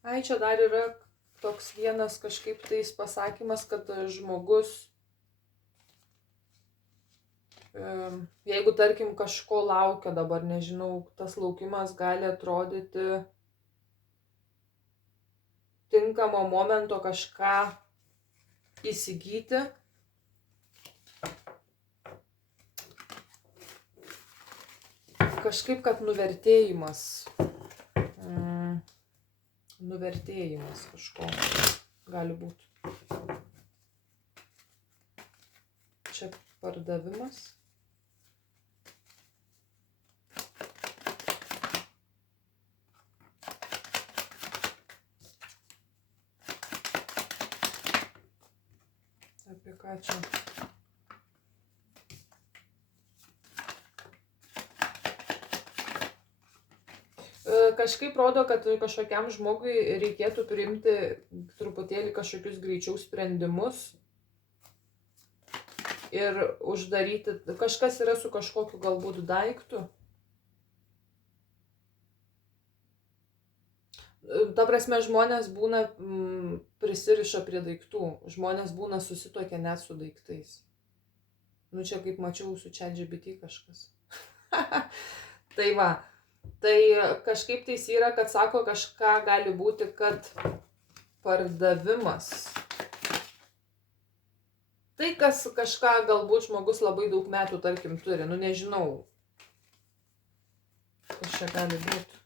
Ai, čia dar yra toks vienas kažkaip tais pasakymas, kad žmogus, jeigu tarkim kažko laukia dabar, nežinau, tas laukimas gali atrodyti tinkamo momento kažką įsigyti. Kažkaip, kad nuvertėjimas. Nuvertėjimas kažko gali būti. Čia pardavimas. Apie ką čia? Kažkaip rodo, kad kažkokiam žmogui reikėtų priimti truputėlį kažkokius greičiau sprendimus ir uždaryti. Kažkas yra su kažkokiu galbūt daiktu. Ta prasme, žmonės būna prisiriša prie daiktų. Žmonės būna susituokę net su daiktais. Nu čia kaip mačiau su ChatGPT kažkas. Tai va. Tai kažkaip tais yra, kad sako kažką gali būti, kad pardavimas. Tai kas kažką galbūt žmogus labai daug metų, tarkim, turi. Nu nežinau. Kas čia gali būti.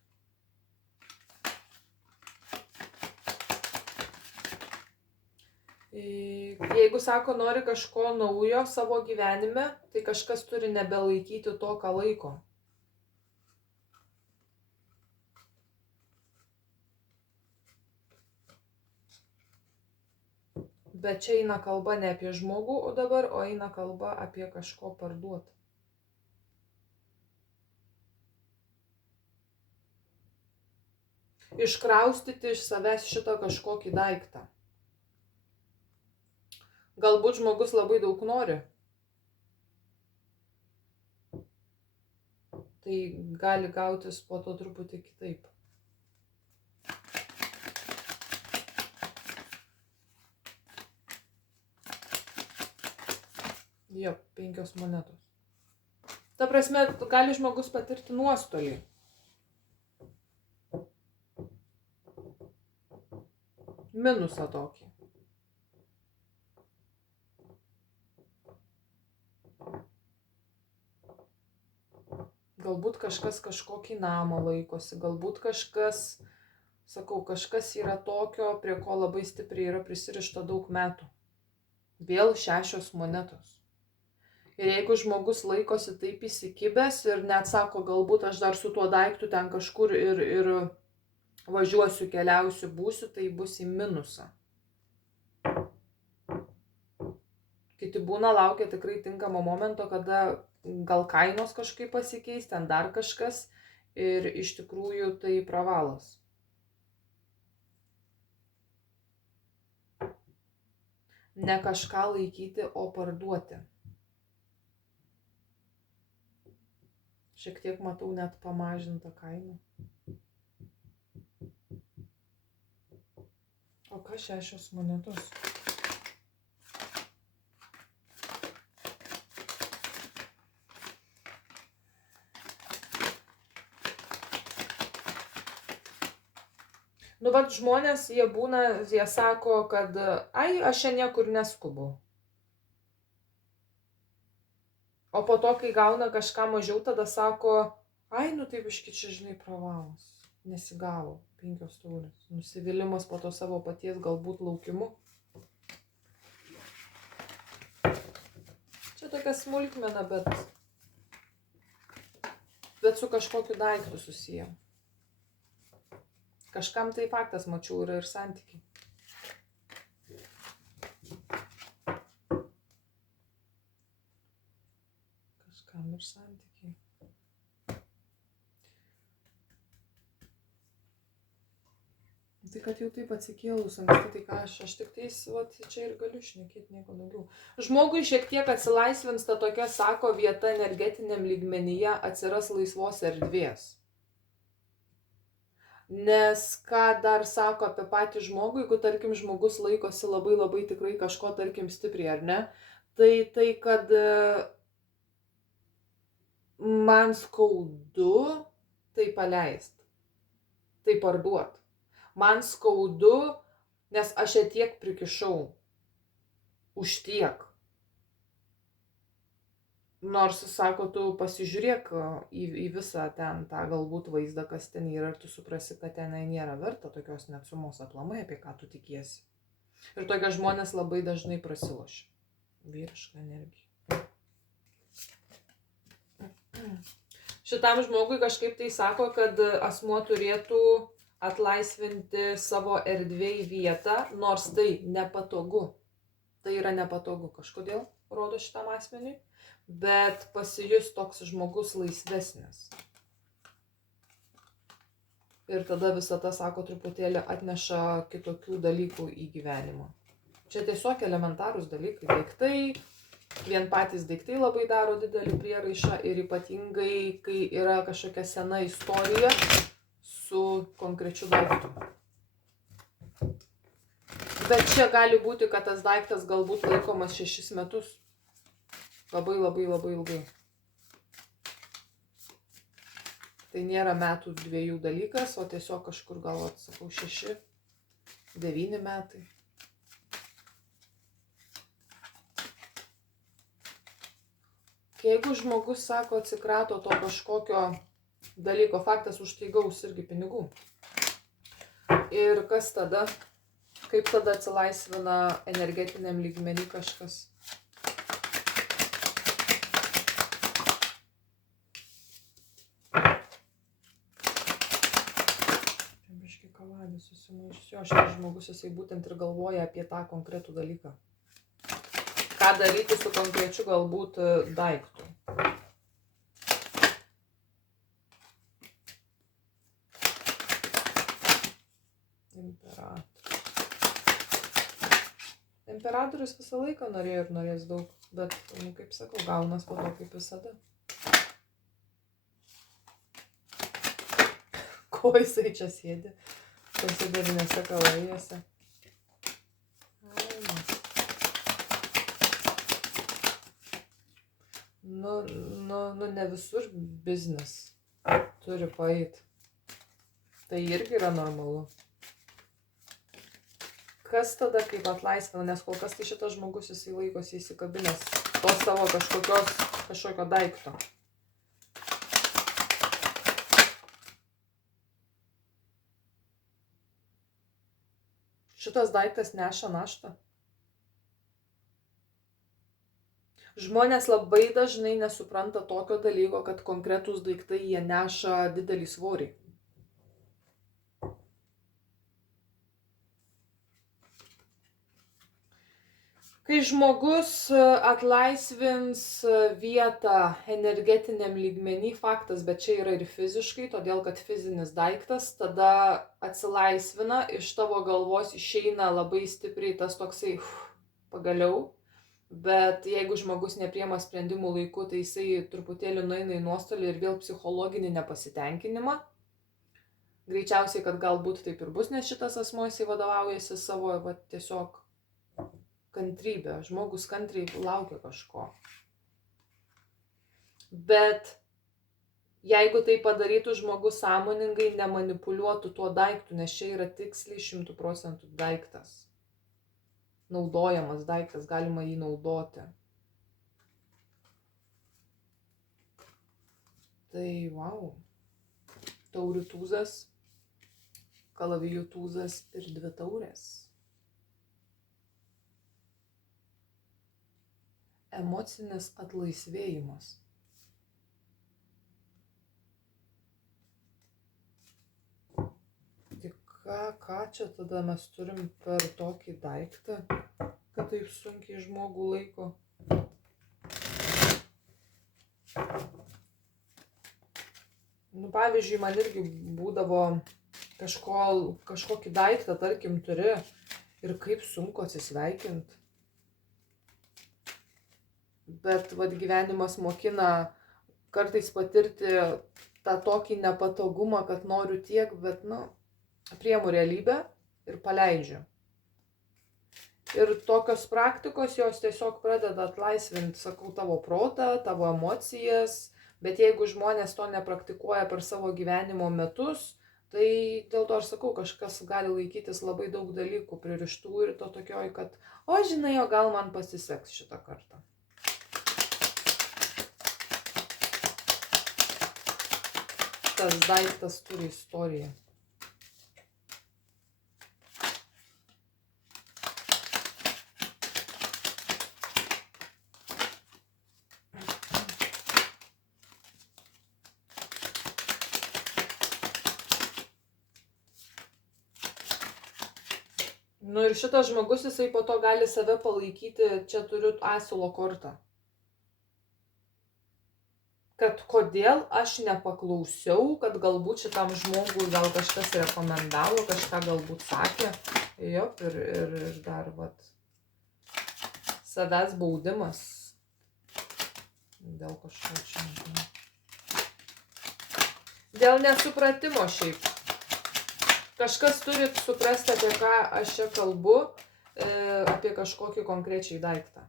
Jeigu sako, nori kažko naujo savo gyvenime, tai kažkas turi nebelaikyti to, ką laiko. Bet čia eina kalba ne apie žmogų dabar, o eina kalba apie kažko parduoti. Iškraustyti iš savęs šitą kažkokį daiktą. Galbūt žmogus labai daug nori. Tai gali gautis po to truputį kitaip. Jo, 5 monetos. Ta prasme, gali žmogus patirti nuostolį. Minusą tokį. Galbūt kažkas kažkokį namą laikosi, galbūt kažkas, sakau, kažkas yra tokio, prie ko labai stipriai yra prisirišta daug metų. Vėl 6 monetos. Ir jeigu žmogus laikosi taip įsikibęs ir net sako, galbūt aš dar su tuo daiktu ten kažkur ir važiuosiu, keliausiu, būsiu, tai bus į minusą. Kiti būna laukia tikrai tinkamo momento, kada gal kainos kažkaip pasikeis, ten dar kažkas ir iš tikrųjų tai pravalas. Ne kažką laikyti, o parduoti. Šiek tiek matau net pamažintą kainą. O ką 6 monetos? Nu, vat žmonės, jie sako, kad ai, aš čia niekur neskubu. O po to, kai gauna kažką mažiau, tada sako, ai, nu taip iški čia, žinai, pravalas. Nesigavo 5 taurės. Nusivylimas po to savo paties galbūt laukimu. Čia tokia smulkmena, bet su kažkokiu daiktu susiję. Kažkam tai faktas, mačiau, yra ir santykiai. Kažkam ir santykiai. Tai kad jau taip atsikėlus anksti, tai ką aš tik tais, vat, čia ir galiu šnekėti, nieko daugiau. Žmogui šiek tiek atsilaisvins ta tokia, sako, vieta energetiniam lygmenyje, atsiras laisvos erdvės. Nes ką dar sako apie patį žmogų, jeigu, tarkim, žmogus laikosi labai labai tikrai kažko, tarkim, stipriai, ar ne, tai kad man skaudu tai paleist, tai parduot. Man skaudu, nes aš ją tiek prikišau. Už tiek. Nors, sako, tu pasižiūrėk į visą ten tą galbūt vaizdą, kas ten yra, ir tu suprasi, kad tenai nėra verta tokios net sumos aplamai, apie ką tu tikiesi. Ir tokie žmonės labai dažnai prasilošia. Vyriška energija. Šitam žmogui kažkaip tai sako, kad asmuo turėtų atlaisvinti savo erdvėj vietą, nors tai nepatogu. Tai yra nepatogu kažkodėl, rodo šitam asmeniui, bet pasijus toks žmogus laisvesnis. Ir tada visata, sako, truputėlį atneša kitokių dalykų į gyvenimą. Čia tiesiog elementarūs dalykai, daiktai, vien patys daiktai labai daro didelį prieraišą ir ypatingai, kai yra kažkokia sena istorija su konkrečiu daiktu. Bet čia gali būti, kad tas daiktas galbūt laikomas 6 metus. Labai labai labai ilgai. Tai nėra metų 2 dalykas, o tiesiog kažkur gal, atsakau, 6, 9 metai. Jeigu žmogus, sako, atsikrato to kažkokio dalyko, faktas, už tai gaus irgi pinigų. Ir kas tada? Kaip tada atsilaisvina energetiniam lygmenį kažkas? Biškai kaladį susimaišęs. Jo, šitas žmogus, jisai būtent ir galvoja apie tą konkretų dalyką. Ką daryti su konkrečiu galbūt daiktu. Imperatorius visą laiką norėjo ir norės daug, bet, kaip sakau, gaunas po to kaip visada. Ko jisai čia sėdi? Tose 9 kalaijose. Nu, ne visur biznis turi paeit. Tai irgi yra normalu. Kas tada kaip atlaisvina, nes kol kas tai šitas žmogus jisai laikosi įsikabinęs to savo kažkokio daikto. Šitas daiktas neša naštą. Žmonės labai dažnai nesupranta tokio dalyko, kad konkretūs daiktai jie neša didelį svorį. Kai žmogus atlaisvins vietą energetiniam lygmenį, faktas, bet čia yra ir fiziškai, todėl kad fizinis daiktas tada atsilaisvina, iš tavo galvos išeina labai stipriai tas toksai pagaliau, bet jeigu žmogus nepriema sprendimų laiku, tai jisai truputėlį nueina į nuostolį ir vėl psichologinį nepasitenkinimą. Greičiausiai, kad galbūt taip ir bus, nes šitas asmuo jisai vadovaujasi savo tiesiog kantrybė, žmogus kantriai laukia kažko. Bet jeigu tai padarytų žmogus sąmoningai, nemanipuliuotų tuo daiktu, nes čia yra tiksliai 100% daiktas. Naudojamas daiktas, galima jį naudoti. Tai wow. Taurių tūzas, kalavijų tūzas ir 2 taurės. Emocinis atlaisvėjimas. Tik ką čia tada mes turim per tokį daiktą, kad taip sunkiai žmogų laiko? Nu, pavyzdžiui, man irgi būdavo kažkokį daiktą, tarkim, turi ir kaip sunku atsisveikinti. Bet gyvenimas mokina kartais patirti tą tokį nepatogumą, kad noriu tiek, bet, priemu realybę ir paleidžiu. Ir tokios praktikos jos tiesiog pradeda atlaisvinti, sakau, tavo protą, tavo emocijas, bet jeigu žmonės to nepraktikuoja per savo gyvenimo metus, tai dėl to aš sakau, kažkas gali laikytis labai daug dalykų pririštų ir to tokioj, kad, žinai, o gal man pasiseks šitą kartą. Tas daiktas turi istoriją. Ir šitas žmogus, jisai po to gali save palaikyti, čia turiu asilo kortą. Kad kodėl aš nepaklausiau, kad galbūt šitam žmogui gal kažkas rekomendavo, kažką galbūt sakė. Ir dar, savęs baudimas. Dėl kažko čia. Dėl nesupratimo šiaip. Kažkas turi suprasti, apie ką aš čia kalbu, apie kažkokį konkrečiai daiktą.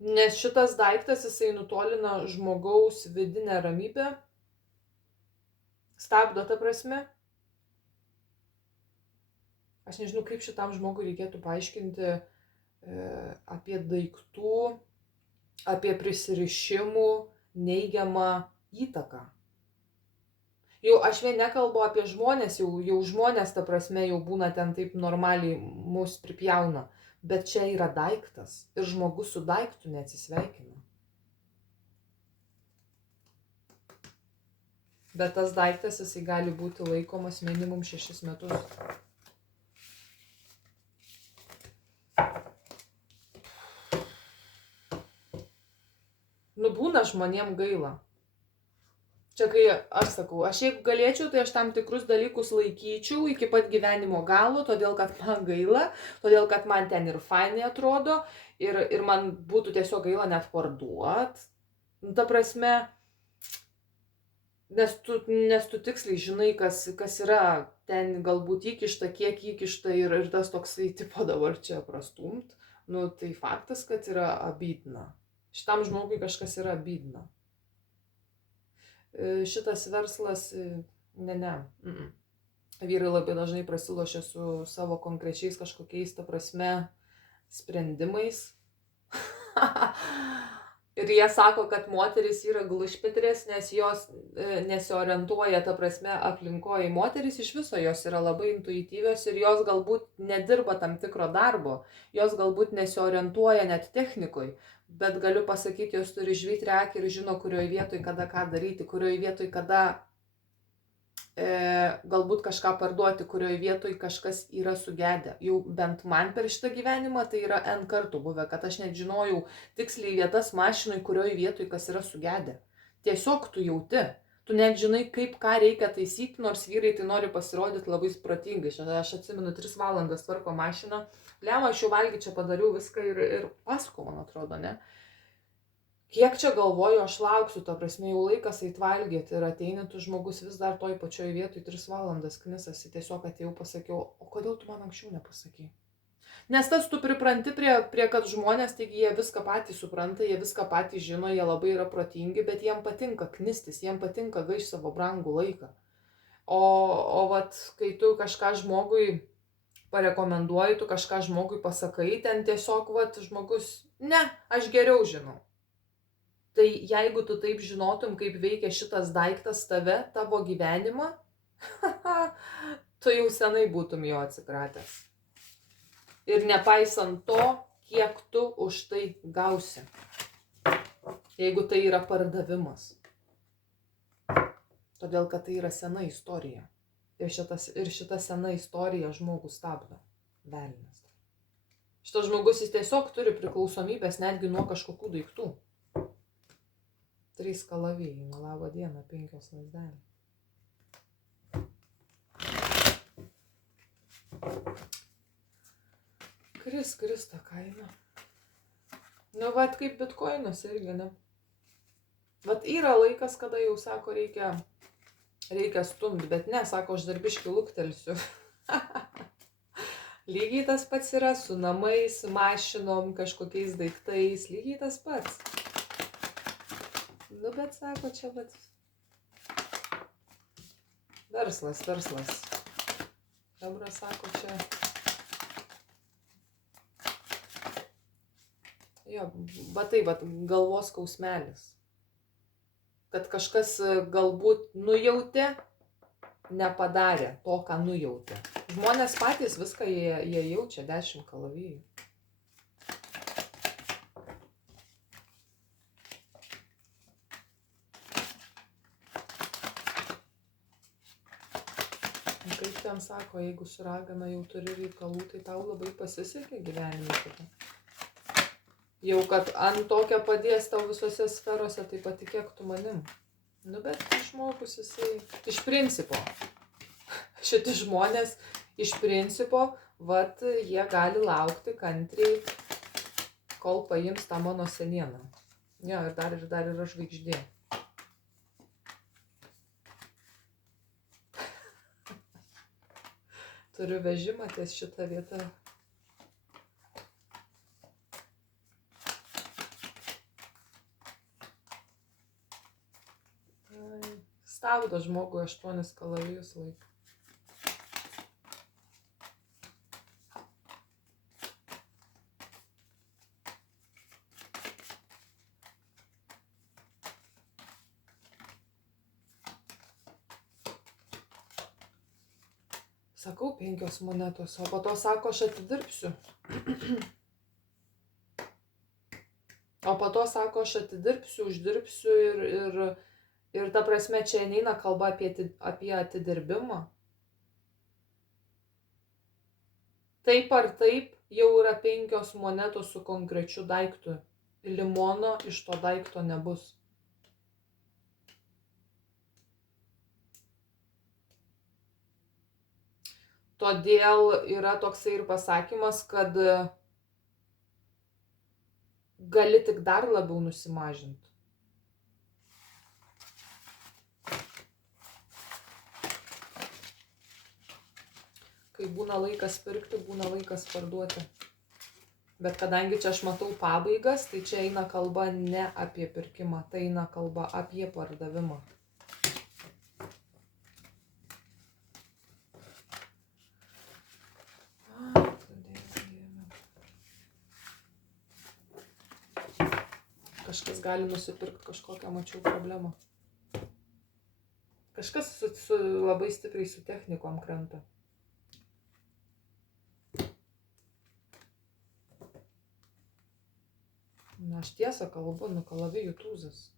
Nes šitas daiktas, jisai nutolina žmogaus vidinę ramybę, stabdo ta prasme. Aš nežinau, kaip šitam žmogui reikėtų paaiškinti apie daiktų, apie prisirišimų neigiamą įtaką. Jau aš vien nekalbu apie žmonės, jau žmonės, ta prasme, jau būna ten taip normaliai mus pripjauna, bet čia yra daiktas ir žmogus su daiktu neatsisveikina. Bet tas daiktas, jisai gali būti laikomas minimum 6 metus. Būna žmonėm gaila. Čia kai aš sakau, aš jeigu galėčiau, tai aš tam tikrus dalykus laikyčiau iki pat gyvenimo galo, todėl kad man gaila, todėl kad man ten ir fainai atrodo ir man būtų tiesiog gaila net parduot. Ta prasme, nes tu tiksliai žinai, kas yra ten galbūt įkišta, kiek įkišta ir tas toksai tipo dabar čia prastumt. Tai faktas, kad yra abydna. Šitam žmogui kažkas yra abydna. Šitas verslas, ne. Vyrai labai dažnai prasilošia su savo konkrečiais kažkokiais, ta prasme, sprendimais. Ir jie sako, kad moteris yra glušpitrės, nes jos nesiorientuoja, ta prasme, aplinkoje. Moteris iš viso jos yra labai intuityvios ir jos galbūt nedirba tam tikro darbo. Jos galbūt nesiorientuoja net technikoj. Bet galiu pasakyti, jos turi žvitrę akį ir žino, kurioje vietoje kada ką daryti, kurioje vietoje kada galbūt kažką parduoti, kurioje vietoje kažkas yra sugedę. Jau bent man per šitą gyvenimą tai yra N kartų buvę, kad aš net žinojau tiksliai vietas mašinui, kurioje vietoje kas yra sugedę. Tiesiog tu jauti. Tu net žinai, kaip ką reikia taisyti, nors vyrai tai nori pasirodyti labai protingai. Aš atsimenu 3 valandas tvarko mašiną. Lema, aš jau valgyti čia padariau viską ir pasako, man atrodo, ne? Kiek čia galvoju, aš lauksiu, ta prasme, jau laikas eit valgyti ir ateini, tu žmogus vis dar toj pačioj vietoj 3 valandas knisasi, tiesiog atėjau pasakiau, o kodėl tu man anksčiau nepasakei? Nes tas tu pripranti prie kad žmonės, taigi jie viską patys supranta, jie viską patys žino, jie labai yra protingi, bet jiem patinka knistis, jiem patinka gaišti savo brangų laiką. O vat, kai tu kažką žmogui parekomenduoji, tu kažką žmogui pasakai, ten tiesiog vat žmogus, ne, aš geriau žinau. Tai jeigu tu taip žinotum, kaip veikia šitas daiktas tave, tavo gyvenimą, tu jau senai būtum jo atsikratęs. Ir nepaisant to, kiek tu už tai gausi, jeigu tai yra pardavimas. Todėl, kad tai yra sena istorija. Ir šita sena istorija žmogų stabdo. Velnias. Šitas žmogus jis tiesiog turi priklausomybės netgi nuo kažkokių daiktų. 3 kalavijai, labo dieną, 5 lazdelės. Kris ta kaina. Nu, vat kaip bitkoinas irgi, ne? Vat yra laikas, kada jau sako, reikia stumti, bet ne, sako, aš dar biškį luktelsiu. Lygiai tas pats yra su namais, mašinom, kažkokiais daiktais, lygiai tas pats. Nu, bet sako, čia vat verslas. Hebra sako, čia... Jo, va tai, va, galvos skausmelis. Kad kažkas galbūt nujautė, nepadarė to, ką nujautė. Žmonės patys viską jie jaučia, 10 kalavijų. Kaip ten sako, jeigu su ragana jau turi reikalų, tai tau labai pasisekė gyvenime. Jau kad ant tokia padės tau visose sferose, tai patikėk tu manim. Nu, bet žmogus jisai, iš principo, šitie žmonės, iš principo, vat, jie gali laukti kantriai, kol paims tą mano senieną. Jo, ir dar yra žvaigždė. Turiu vežimą ties šitą vietą. Stabdo žmogui 8 kalavijus laiką. Sakau 5 monetos, o po to sako, aš atidirbsiu. O po to sako, aš atidirbsiu, uždirbsiu ir ta prasme, čia neina kalba apie atidirbimą. Taip ar taip jau yra 5 monetos su konkrečiu daiktu. Limono iš to daikto nebus. Todėl yra toksai ir pasakymas, kad gali tik dar labiau nusimažinti. Kai būna laikas pirkti, būna laikas parduoti. Bet kadangi čia aš matau pabaigas, tai čia eina kalba ne apie pirkimą, tai eina kalba apie pardavimą. Kažkas gali nusipirkti kažkokią, mačiau, problemą. Kažkas labai stipriai su technikom krenta. Na, aš tiesą kalbu, nu kalavijų tūzas.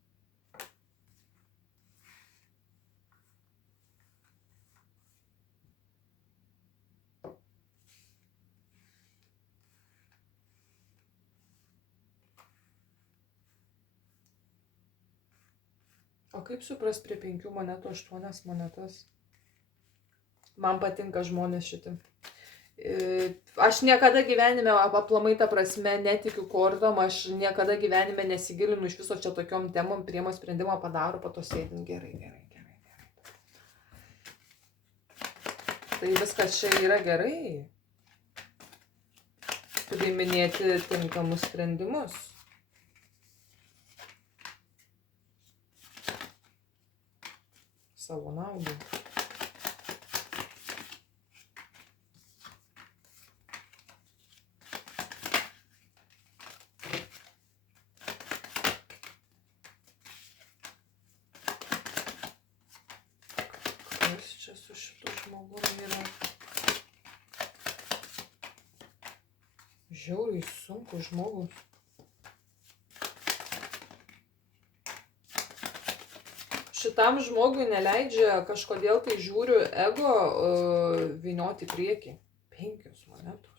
O kaip supras prie 5 monetų 8 monetas? Man patinka žmonės šitį. Aš niekada gyvenime, aplamai ta prasme, netikiu kortom, aš niekada gyvenime nesigilinu iš viso čia tokiom temom, priemo sprendimą padaro, po to sėdin gerai. Tai viskas čia yra gerai. Priiminėti tinkamus sprendimus. Savo naudai. Kas čia su šitu žmogum yra? Žiauriai sunku žmogus. Šitam žmogui neleidžia kažkodėl tai žiūriu ego vynioti į priekį. 5 monetos.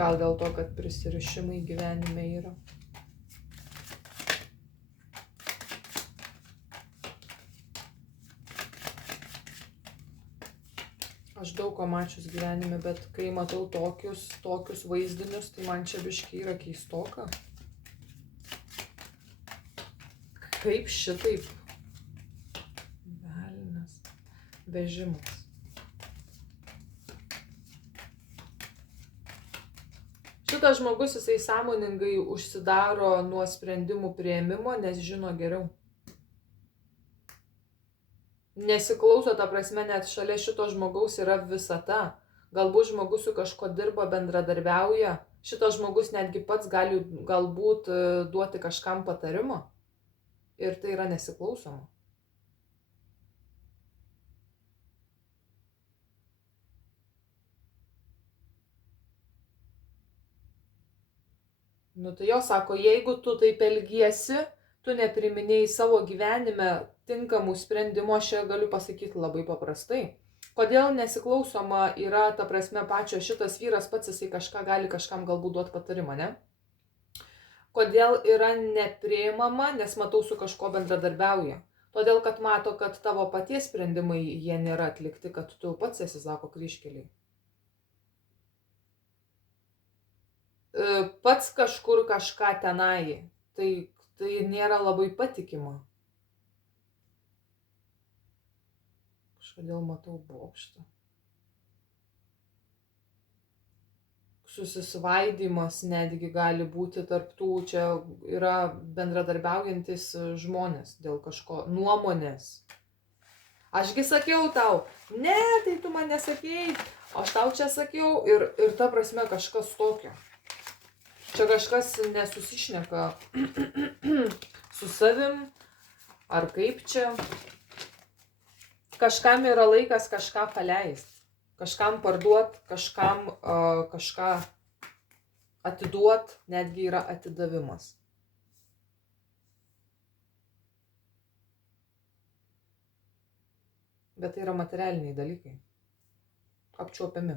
Gal dėl to, kad prisirišimai gyvenime yra. daug ko mačius gyvenime, bet kai matau tokius vaizdinius, tai man čia biškai yra keistoka. Kaip šitaip? Velnias. Vežimas. Šitas žmogus, jisai sąmoningai užsidaro nuo sprendimų priėmimo, nes žino geriau. Nesiklauso, ta prasme, net šalia šito žmogaus yra visata. Galbūt žmogus su kažko dirba, bendradarbiauja. Šitas žmogus netgi pats gali galbūt duoti kažkam patarimo. Ir tai yra nesiklausoma. Nu tai jo sako, jeigu tu taip elgiesi, tu nepriminėjai savo gyvenime tinkamų sprendimų, aš čia galiu pasakyti labai paprastai. Kodėl nesiklausoma yra, ta prasme, pačio šitas vyras pats, jisai kažką gali kažkam galbūt duoti patarimą, ne? Kodėl yra nepriimama, nes matau su kažko bendradarbiauja. Todėl, kad mato, kad tavo paties sprendimai jie nėra atlikti, kad tu pats esi, sako, kryžkeliai. Pats kažkur kažką tenai, tai nėra labai patikima. Kažkodėl matau bokštą. Susisvaidimas netgi gali būti tarptų, čia yra bendradarbiaujantis žmonės dėl kažko, nuomonės. Ašgi sakiau tau, ne, tai tu man nesakėjai, aš tau čia sakiau ir ta prasme kažkas tokio. Čia kažkas nesusišneka su savim, ar kaip čia. Kažkam yra laikas kažką paleisti, kažkam parduot, kažkam kažką atiduot, netgi yra atidavimas. Bet tai yra materialiniai dalykai, apčiuopiami.